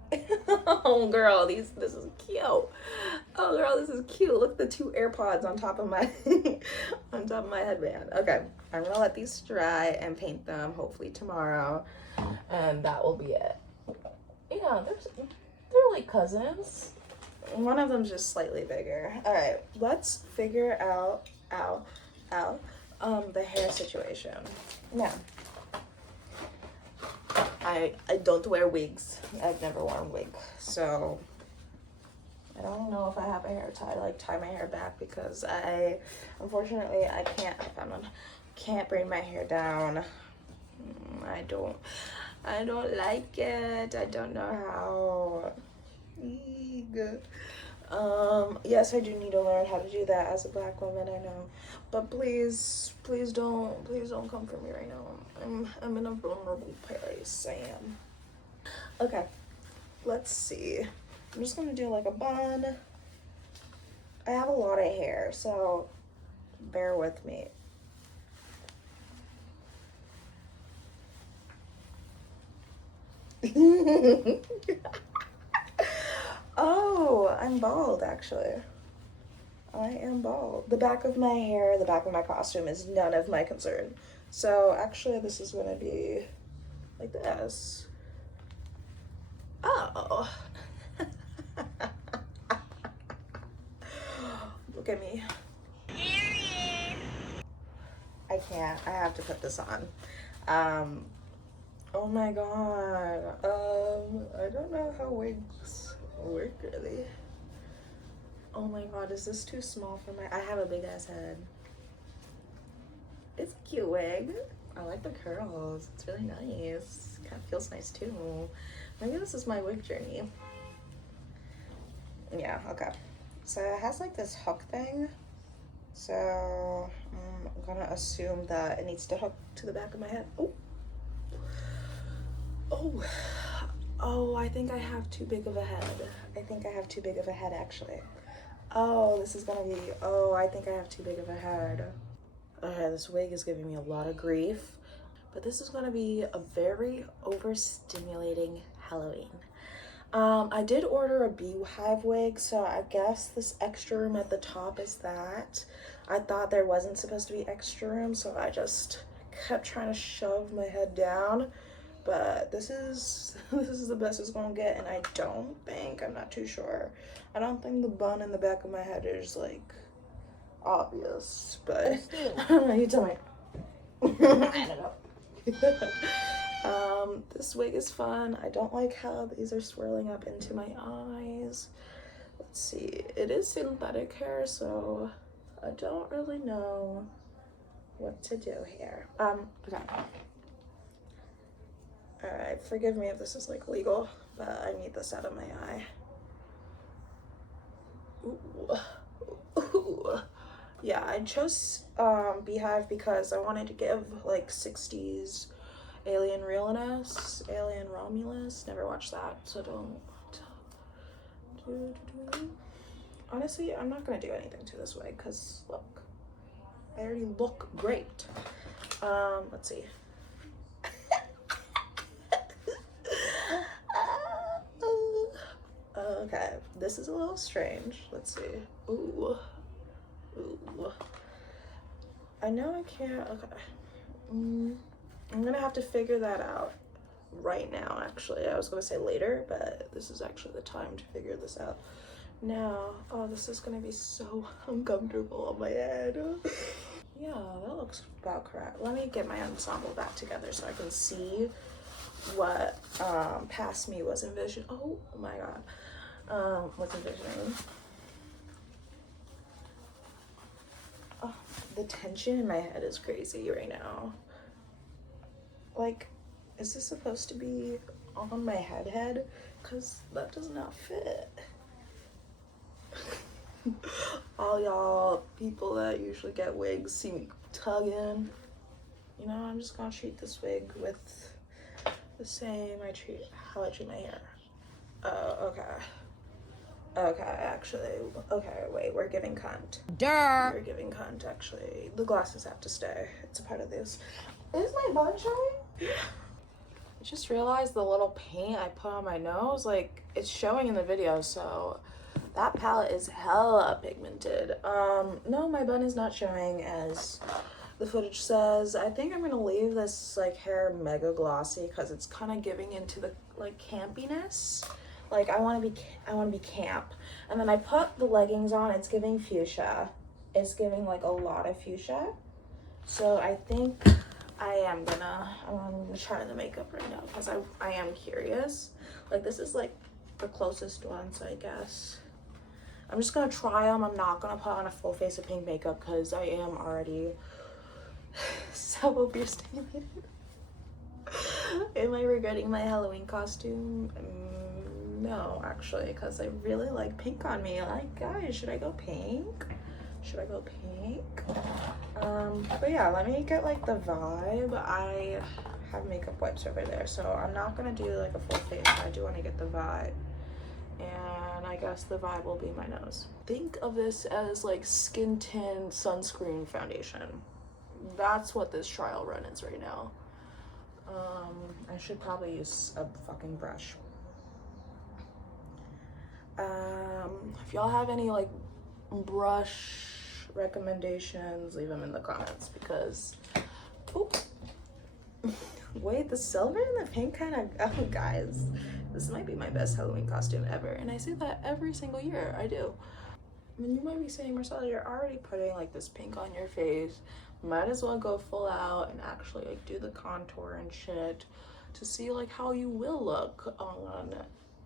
Oh, girl, this is cute. Oh, girl, this is cute. Look at the 2 AirPods on top of my headband. Okay, I'm gonna let these dry and paint them hopefully tomorrow, and that will be it. Yeah, they're like cousins. One of them's just slightly bigger. All right, let's figure out the hair situation. Now, I don't wear wigs. I've never worn a wig, so I don't know if I have a hair tie, like tie my hair back, because unfortunately I can't braid my hair down. I don't like it. I don't know how. Eeg. Yes, I do need to learn how to do that as a black woman, I know, but please don't come for me right now. I'm in a vulnerable place. I am. Okay, let's see. I'm just gonna do like a bun. I have a lot of hair, so bear with me. Oh, I'm bald actually. I am bald. The back of my hair, the back of my costume is none of my concern. So actually this is gonna be like this. Oh. Look at me. I can't. I have to put this on. Oh my god. I don't know how wigs work really. Oh my god, is this too small for my... I have a big ass head. It's a cute wig. I like the curls. It's really nice. Kind of feels nice too. Maybe this is my wig journey. Yeah, okay. So it has like this hook thing. So I'm gonna assume that it needs to hook to the back of my head. Oh. Oh. Oh, I think I have too big of a head. I think I have too big of a head actually. Oh, this is gonna be, oh, I think I have too big of a head. Okay, this wig is giving me a lot of grief, but this is gonna be a very overstimulating Halloween. I did order a beehive wig, so I guess this extra room at the top is that. I thought there wasn't supposed to be extra room, so I just kept trying to shove my head down. But this is the best it's gonna get, and I'm not too sure. I don't think the bun in the back of my head is like obvious, but I don't know, you tell me. I don't know. This wig is fun. I don't like how these are swirling up into my eyes. Let's see, it is synthetic hair, so I don't really know what to do here. Okay. Alright, forgive me if this is like legal, but I need this out of my eye. Ooh. Ooh. Yeah, I chose beehive because I wanted to give like 60s Alien realness, Alien Romulus. Never watched that, so don't. Honestly, I'm not gonna do anything to this wig because look, I already look great. Let's see. Okay, this is a little strange. Let's see. Ooh. Ooh. I know I can't. Okay. I'm gonna have to figure that out right now, actually. I was gonna say later, but this is actually the time to figure this out now. Oh, this is gonna be so uncomfortable on my head. Yeah, that looks about correct. Let me get my ensemble back together so I can see what past me was envisioning. Oh my god. Was envisioning. Oh, the tension in my head is crazy right now. Like, is this supposed to be on my head? Because that does not fit. All y'all people that usually get wigs see me tugging. You know, I'm just gonna treat this wig with the same how I treat my hair. Okay. Okay, actually, okay, wait, we're giving cunt. Duh! We're giving cunt, actually. The glasses have to stay. It's a part of this. Is my bun showing? I just realized the little paint I put on my nose, like, it's showing in the video, so that palette is hella pigmented. No, my bun is not showing as the footage says. I think I'm gonna leave this, like, hair mega glossy because it's kind of giving into the, like, campiness Like I want to be camp. And then I put the leggings on. It's giving fuchsia. It's giving like a lot of fuchsia. So I think I'm gonna try the makeup right now because I am curious. Like this is like the closest one, so I guess I'm just gonna try them. I'm not gonna put on a full face of pink makeup because I am already so overstimulated. Am I regretting my Halloween costume? No, actually, because I really like pink on me. Like, guys, should I go pink? Should I go pink? But yeah, let me get like the vibe. I have makeup wipes over there, so I'm not gonna do like a full face. I do want to get the vibe, and I guess the vibe will be my nose. Think of this as like skin tint sunscreen foundation. That's what this trial run is right now. I should probably use a fucking brush. If y'all have any like brush recommendations, leave them in the comments because wait, the silver and the pink kind of, oh guys, this might be my best Halloween costume ever, and I say that every single year. I do. And you might be saying, Marcella, you're already putting like this pink on your face, might as well go full out and actually like do the contour and shit to see like how you will look on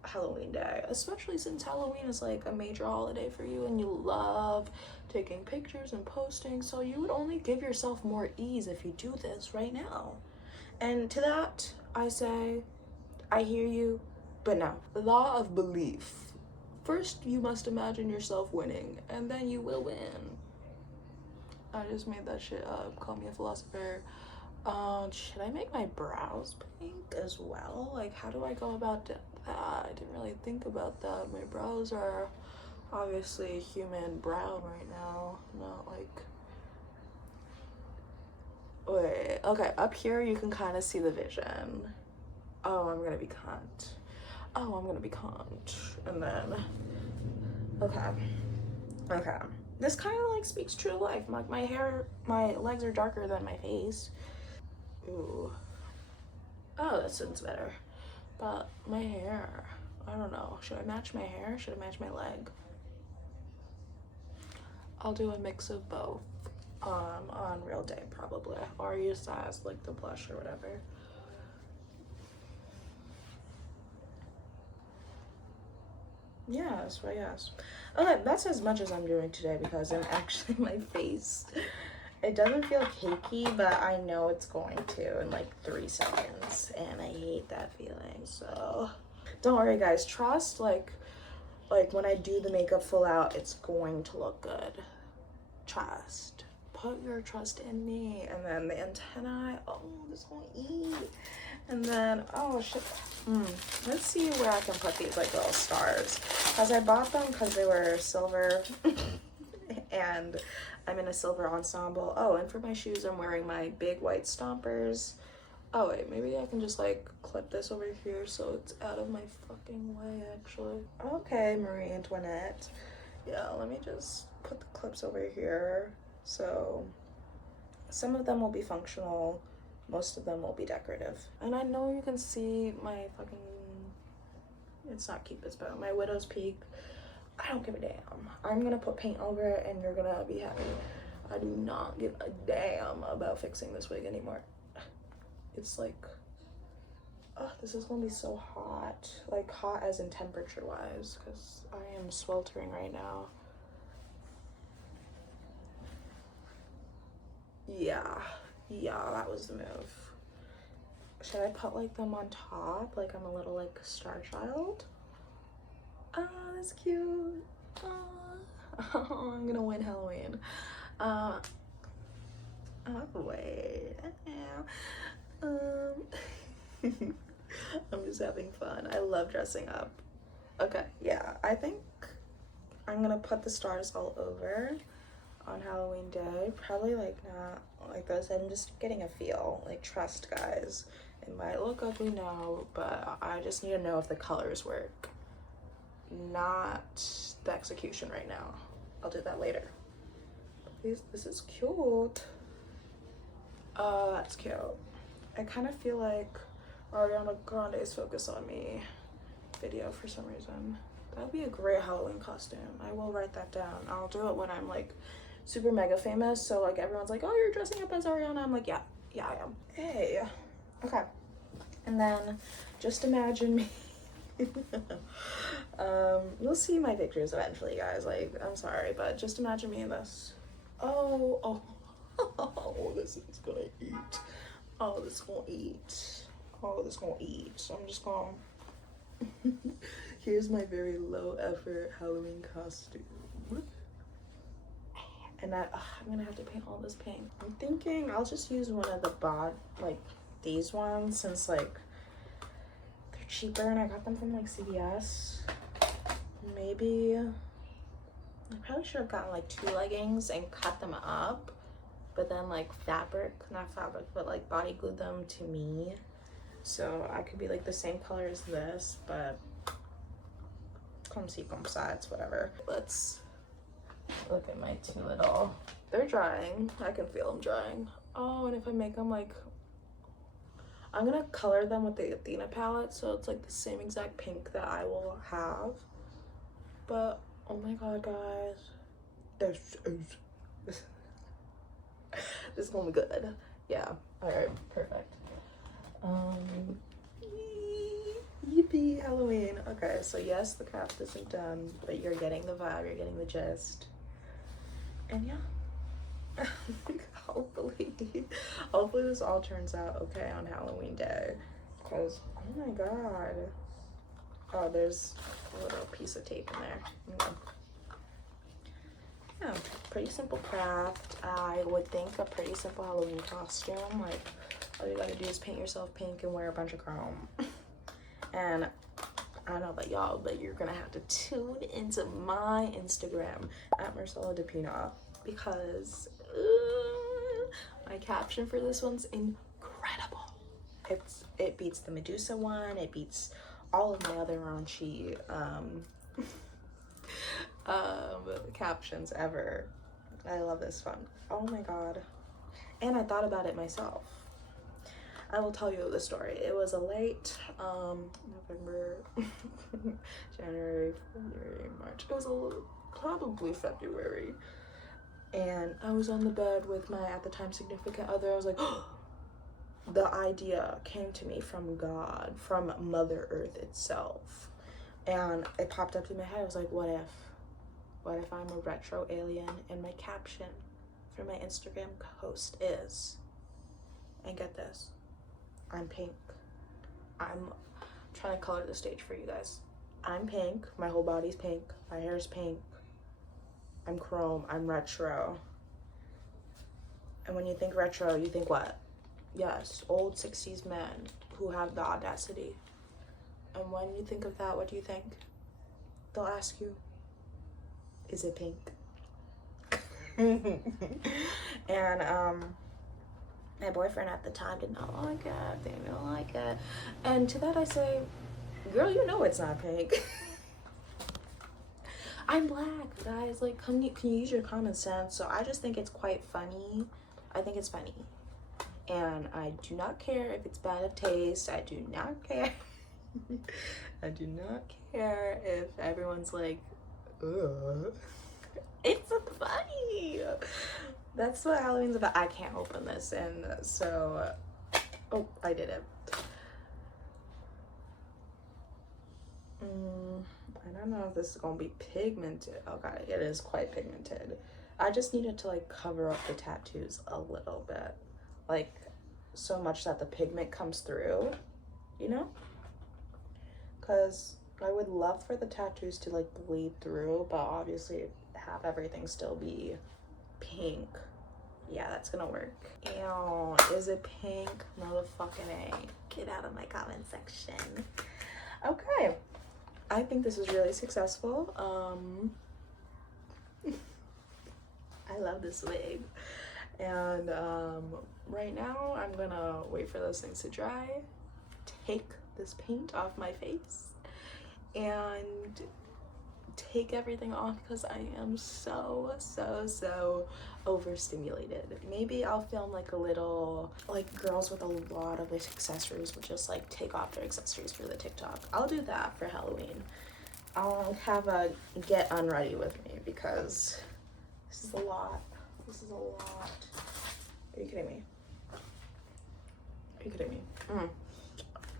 Halloween day, especially since Halloween is like a major holiday for you and you love taking pictures and posting, so you would only give yourself more ease if you do this right now. And to that I say, I hear you, but no. Law of belief. First you must imagine yourself winning and then you will win. I just made that shit up. Call me a philosopher. Should I make my brows pink as well? Like, how do I go about that? I didn't really think about that. My brows are obviously human brown right now, not like, wait, okay, up here you can kind of see the vision. Oh, I'm gonna be cunt. Oh, I'm gonna be cunt. And then, okay, this kind of like speaks true to life. Like my legs are darker than my face. Ooh. Oh, that sounds better. But my hair, I don't know. Should I match my hair? Should I match my leg? I'll do a mix of both on real day probably, or use that as like the blush or whatever. Yes, well, yes. Okay, that's as much as I'm doing today because I'm actually, my face, it doesn't feel cakey, but I know it's going to in like 3 seconds, and I hate that feeling. So don't worry guys, trust, like when I do the makeup full out, it's going to look good. Trust, put your trust in me. And then the antennae, oh, this won't eat. And then, oh shit, let's see where I can put these like little stars, because I bought them because they were silver and I'm in a silver ensemble. Oh, and for my shoes I'm wearing my big white stompers. Oh wait, maybe I can just like clip this over here so it's out of my fucking way actually. Okay, Marie Antoinette. Yeah, let me just put the clips over here. So some of them will be functional, most of them will be decorative. And I know you can see my fucking, it's not Cupid's bow, my widow's peak. I don't give a damn. I'm gonna put paint over it and you're gonna be happy. I do not give a damn about fixing this wig anymore. It's like, oh, this is gonna be so hot. Like hot as in temperature wise, because I am sweltering right now. Yeah, that was the move. Should I put like them on top, like I'm a little like star child? Oh, that's cute. Oh, I'm gonna win Halloween. Oh wait. I'm just having fun. I love dressing up. Okay, yeah, I think I'm gonna put the stars all over on Halloween day. Probably like not like this. I'm just getting a feel. Like, trust guys. It might look ugly now, but I just need to know if the colors work. Not the execution right now. I'll do that later. Please, this is cute. Oh, that's cute. I kind of feel like Ariana Grande's Focus on Me. video for some reason. That would be a great Halloween costume. I will write that down. I'll do it when I'm like super mega famous. So like everyone's like, oh, you're dressing up as Ariana. I'm like, yeah, I am. Hey. Okay. And then just imagine me. You'll see my pictures eventually, guys. Like, I'm sorry, but just imagine me in this. Oh, this is gonna eat. Oh, this is gonna eat. Oh, this is gonna eat. So I'm just gonna. Here's my very low effort Halloween costume. And I'm gonna have to paint all this pink. I'm thinking I'll just use one of the like these ones, since like they're cheaper and I got them from like CVS. Maybe I probably should have gotten like 2 leggings and cut them up, but then like not fabric, but like body glued them to me. So I could be like the same color as this, but come see, come sides, whatever. Let's look at my 2 little. They're drying. I can feel them drying. Oh, and if I make them like, I'm gonna color them with the Athena palette, so it's like the same exact pink that I will have. But oh my god, guys, this is gonna be good. Yeah. All right. Perfect. Yippee, Halloween. Okay, so yes, the craft isn't done, but you're getting the vibe, you're getting the gist. And yeah, hopefully this all turns out okay on Halloween day, because oh my god. Oh, there's a little piece of tape in there. Yeah, pretty simple craft. I would think a pretty simple Halloween costume. Like, all you gotta do is paint yourself pink and wear a bunch of chrome. And I don't know about y'all, but you're gonna have to tune into my Instagram at Marcella Depina, because my caption for this one's incredible. It beats the Medusa one. It beats all of my other raunchy captions ever. I love this one. Oh my god. And I thought about it myself. I will tell you the story. It was a late November, January, February, March. It was probably February. And I was on the bed with my, at the time, significant other. I was like, oh, the idea came to me from God, from Mother Earth itself. And it popped up in my head. I was like, what if? What if I'm a retro alien and my caption for my Instagram post is, and get this, I'm pink. I'm trying to color the stage for you guys. I'm pink. My whole body's pink. My hair is pink. I'm chrome. I'm retro. And when you think retro, you think what? Yes, old 60s men who have the audacity. And when you think of that, what do you think? They'll ask you, is it pink? And my boyfriend at the time did not like it. They didn't like it. And to that I say, girl, you know it's not pink. I'm black, guys. Like, can you use your common sense? So I just think it's quite funny. I think it's funny. And I do not care if it's bad of taste. I do not care. I do not care if everyone's like, ugh. It's funny. That's what Halloween's about. I can't open this, and so oh, I did it. I don't know if this is gonna be pigmented. Okay, it is quite pigmented. I just needed to like cover up the tattoos a little bit, like so much that the pigment comes through, you know, because I would love for the tattoos to like bleed through, but obviously have everything still be pink. Yeah, that's gonna work. Ew, is it pink? Motherfucking A. Get out of my comment section. Okay, I think this is really successful. I love this wig. And right now I'm gonna wait for those things to dry, take this paint off my face, and take everything off because I am so overstimulated. Maybe I'll film like a little, like girls with a lot of accessories would just like take off their accessories for the TikTok. I'll do that for Halloween. I'll have a get unready with me because this is a lot. This is a lot. Are you kidding me? Are you kidding me?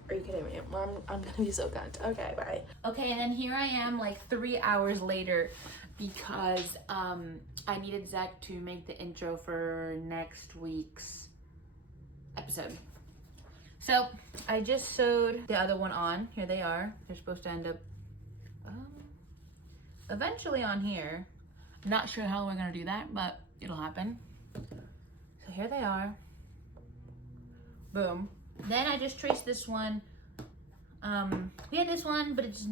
Are you kidding me? I'm gonna be so cunt. Okay, bye. Okay, and then here I am like 3 hours later because I needed Zach to make the intro for next week's episode. So I just sewed the other one on. Here they are. They're supposed to end up eventually on here. I'm not sure how we're gonna do that, but it'll happen. So here they are. Boom. Then I just traced this one. We had this one, but it just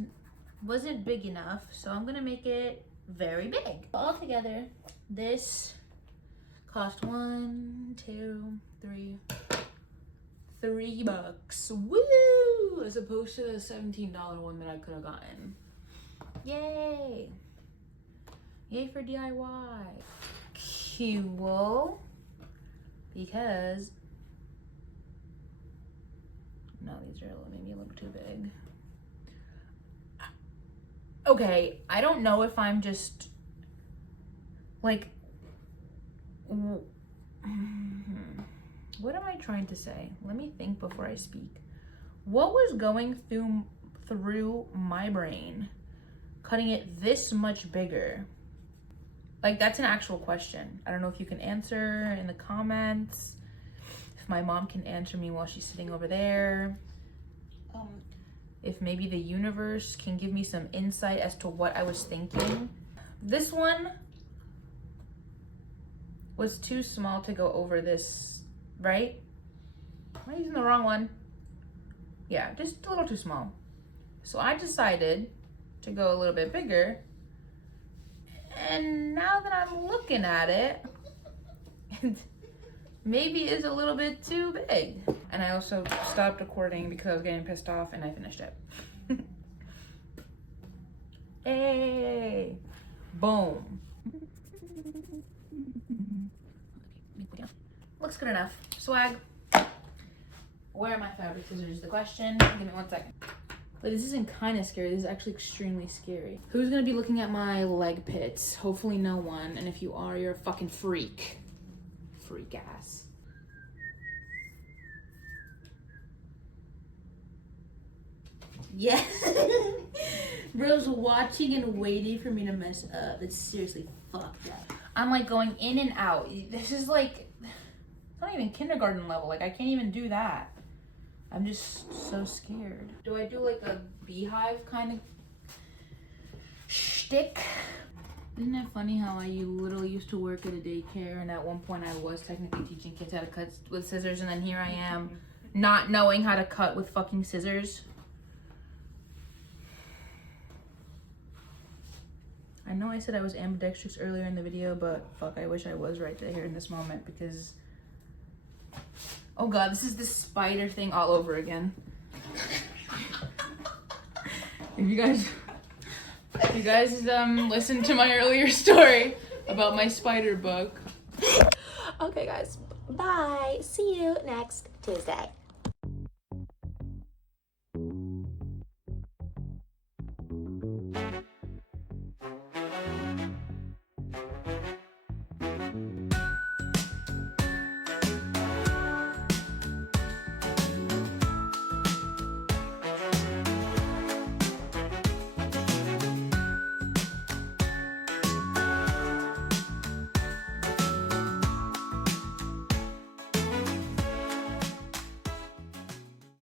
wasn't big enough, so I'm gonna make it very big. All together, this cost $3 Woo! As opposed to the $17 one that I could have gotten. Yay! Yay for DIY. Cool. Because no, these are maybe a little too big. Okay, I don't know if I'm just like, what am I trying to say? Let me think before I speak. What was going through my brain cutting it this much bigger? Like, that's an actual question. I don't know if you can answer in the comments. If my mom can answer me while she's sitting over there. If maybe the universe can give me some insight as to what I was thinking. This one was too small to go over this, right? Am I using the wrong one? Yeah, just a little too small. So I decided to go a little bit bigger. And now that I'm looking at it, maybe it's a little bit too big. And I also stopped recording because I was getting pissed off and I finished it. Hey, boom. Looks good enough. Swag. Where are my fabric scissors is the question. Give me 1 second. But this isn't kind of scary. This is actually extremely scary. Who's gonna be looking at my leg pits? Hopefully no one. And if you are, you're a fucking freak. Freak ass. Yeah. Bro's watching and waiting for me to mess up. That's seriously fucked up. I'm like going in and out. This is like, it's not even kindergarten level. Like I can't even do that. I'm just so scared. Do I do like a beehive kind of shtick? Isn't it funny how I literally used to work at a daycare and at one point I was technically teaching kids how to cut with scissors, and then here I am not knowing how to cut with fucking scissors. I know I said I was ambidextrous earlier in the video, but fuck, I wish I was right there in this moment because, oh god, this is this spider thing all over again. If you guys listened to my earlier story about my spider book. Okay guys, bye. See you next Tuesday.